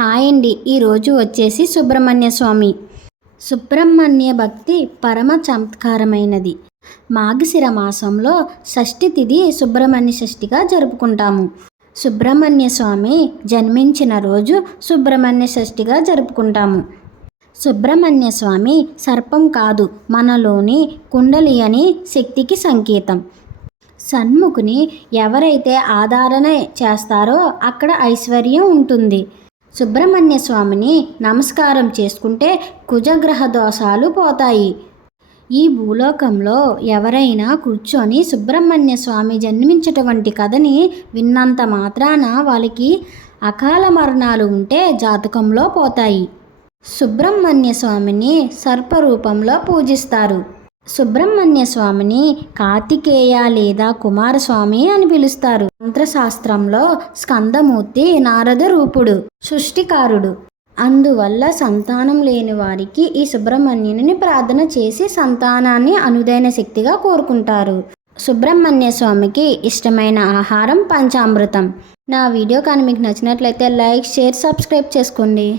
Hi అండి. ఈరోజు వచ్చేసి సుబ్రహ్మణ్య స్వామి. సుబ్రహ్మణ్య భక్తి పరమ చమత్కారమైనది. మాఘశిర మాసంలో షష్ఠి తిథి సుబ్రహ్మణ్య షష్ఠిగా జరుపుకుంటాము. సుబ్రహ్మణ్య స్వామి జన్మించిన రోజు సుబ్రహ్మణ్య షష్ఠిగా జరుపుకుంటాము. సుబ్రహ్మణ్య స్వామి సర్పం కాదు, మనలోని కుండలి అని శక్తికి సంకేతం. సన్ముఖుని ఎవరైతే ఆరాధన చేస్తారో అక్కడ ఐశ్వర్యం ఉంటుంది. సుబ్రహ్మణ్య స్వామిని నమస్కారం చేసుకుంటే కుజగ్రహ దోషాలు పోతాయి. ఈ భూలోకంలో ఎవరైనా కూర్చొని సుబ్రహ్మణ్య స్వామి జన్మించినటువంటి కథని విన్నంత మాత్రాన వాళ్ళకి అకాల మరణాలు ఉంటే జాతకంలో పోతాయి. సుబ్రహ్మణ్య స్వామిని సర్పరూపంలో పూజిస్తారు. సుబ్రహ్మణ్య స్వామిని కార్తికేయ లేదా కుమారస్వామి అని పిలుస్తారు. మంత్రశాస్త్రంలో స్కందమూర్తి నారద రూపుడు, సృష్టికారుడు. అందువల్ల సంతానం లేని వారికి ఈ సుబ్రహ్మణ్యుని ప్రార్థన చేసి సంతానాన్ని అనుదైన శక్తిగా కోరుకుంటారు. సుబ్రహ్మణ్య స్వామికి ఇష్టమైన ఆహారం పంచామృతం. నా వీడియో కానీ మీకు నచ్చినట్లయితే లైక్, షేర్, సబ్స్క్రైబ్ చేసుకోండి.